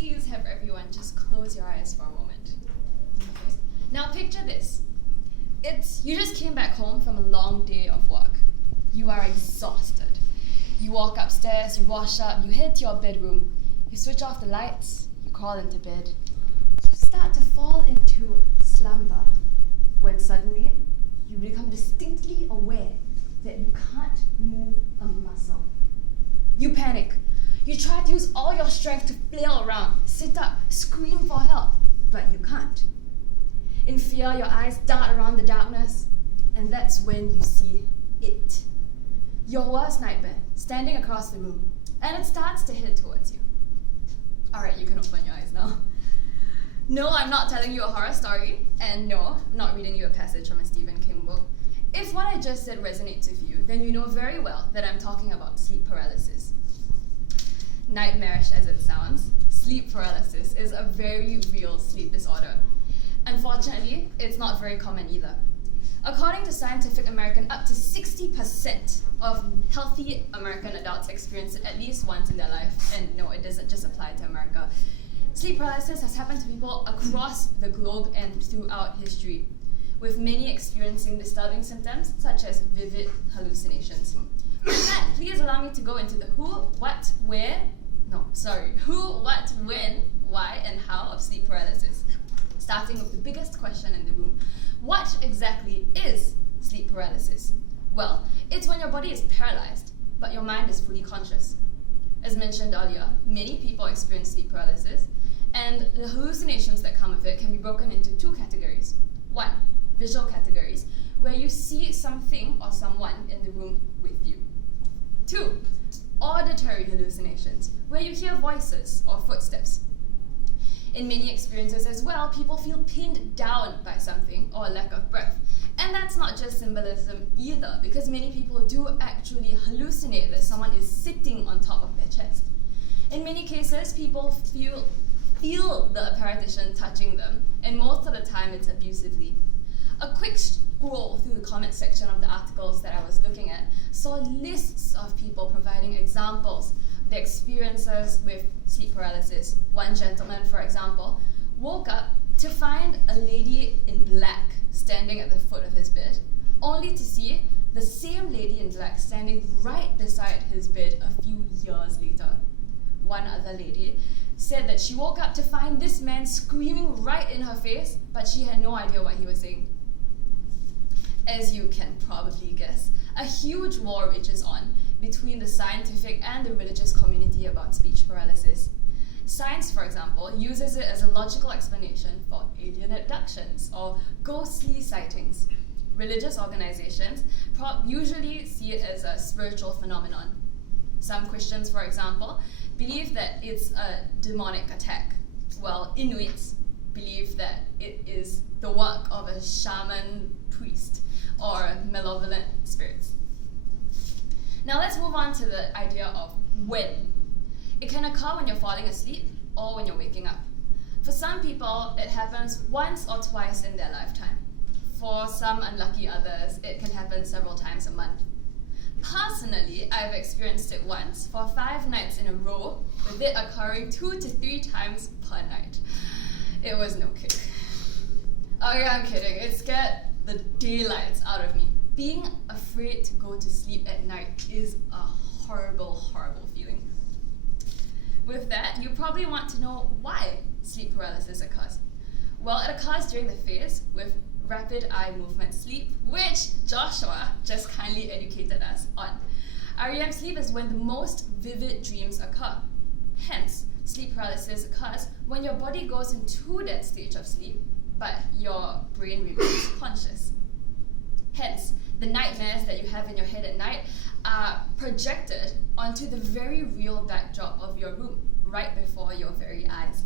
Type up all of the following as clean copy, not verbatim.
please have everyone just close your eyes for a moment? Okay. Now picture this. You just came back home from a long day of work. You are exhausted. You walk upstairs, you wash up, you head to your bedroom. You switch off the lights, you crawl into bed. You start to fall into slumber when suddenly you become distinctly aware that you can't move a muscle. You panic. You try to use all your strength to flail around, sit up, scream for help, but you can't. In fear, your eyes dart around the darkness, and that's when you see it. Your worst nightmare, standing across the room, and it starts to head towards you. Alright, you can open your eyes now. No, I'm not telling you a horror story, and no, I'm not reading you a passage from a Stephen King book. If what I just said resonates with you, then you know very well that I'm talking about sleep paralysis. Nightmarish as it sounds, sleep paralysis is a very real sleep disorder. Unfortunately, it's not very common either. According to Scientific American, up to 60% of healthy American adults experience it at least once in their life. And no, it doesn't just apply to America. Sleep paralysis has happened to people across the globe and throughout history, with many experiencing disturbing symptoms such as vivid hallucinations. With that, please allow me to go into the who, what, when, why, and how of sleep paralysis. Starting with the biggest question in the room. What exactly is sleep paralysis? Well, it's when your body is paralyzed, but your mind is fully conscious. As mentioned earlier, many people experience sleep paralysis, and the hallucinations that come with it can be broken into two categories. One, visual categories, where you see something or someone in the room with you. Two, auditory hallucinations, where you hear voices or footsteps. In many experiences as well, people feel pinned down by something or a lack of breath. And that's not just symbolism either, because many people do actually hallucinate that someone is sitting on top of their chest. In many cases, people feel the apparition touching them, and most of the time it's abusively. A quick scroll through the comment section of the articles that I was looking at saw lists of people providing examples of their experiences with sleep paralysis. One gentleman, for example, woke up to find a lady in black standing at the foot of his bed, only to see the same lady in black standing right beside his bed a few years later. One other lady said that she woke up to find this man screaming right in her face, but she had no idea what he was saying. As you can probably guess, a huge war rages on between the scientific and the religious community about speech paralysis. Science, for example, uses it as a logical explanation for alien abductions or ghostly sightings. Religious organizations usually see it as a spiritual phenomenon. Some Christians, for example, believe that it's a demonic attack, while Inuits believe that it is the work of a shaman priest or malevolent spirits. Now let's move on to the idea of when. It can occur when you're falling asleep or when you're waking up. For some people, it happens once or twice in their lifetime. For some unlucky others, it can happen several times a month. Personally, I've experienced it once for 5 nights in a row, with it occurring 2 to 3 times per night. It was no kick. Okay, I'm kidding. It scared the daylights out of me. Being afraid to go to sleep at night is a horrible, horrible feeling. With that, you probably want to know why sleep paralysis occurs. Well, it occurs during the phase with rapid eye movement sleep, which Joshua just kindly educated us on. REM sleep is when the most vivid dreams occur. Hence, sleep paralysis occurs when your body goes into that stage of sleep, but your brain remains conscious. Hence, the nightmares that you have in your head at night are projected onto the very real backdrop of your room, right before your very eyes.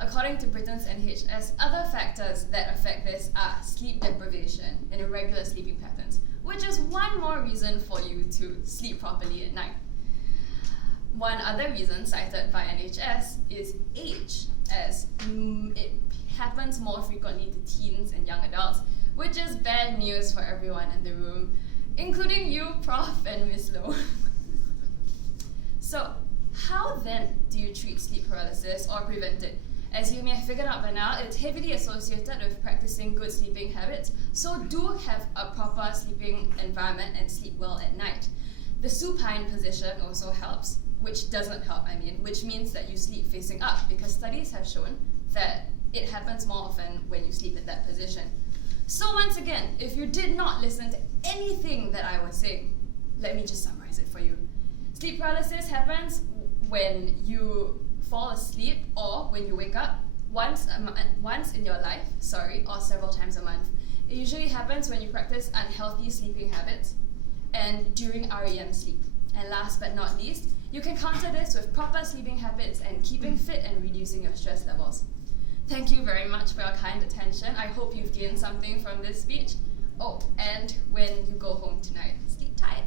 According to Britain's NHS, other factors that affect this are sleep deprivation and irregular sleeping patterns, which is one more reason for you to sleep properly at night. One other reason cited by NHS is age, as it happens more frequently to teens and young adults, which is bad news for everyone in the room, including you, Prof. and Miss Low. So, How then do you treat sleep paralysis or prevent it? As you may have figured out by now, it's heavily associated with practicing good sleeping habits, so do have a proper sleeping environment and sleep well at night. The supine position also helps, which doesn't help, which means that you sleep facing up, because studies have shown that it happens more often when you sleep in that position. So once again, if you did not listen to anything that I was saying, let me just summarize it for you. Sleep paralysis happens when you fall asleep or when you wake up once in your life, or several times a month. It usually happens when you practice unhealthy sleeping habits and during REM sleep. And last but not least, you can counter this with proper sleeping habits and keeping fit and reducing your stress levels. Thank you very much for your kind attention. I hope you've gained something from this speech. Oh, and when you go home tonight, sleep tight.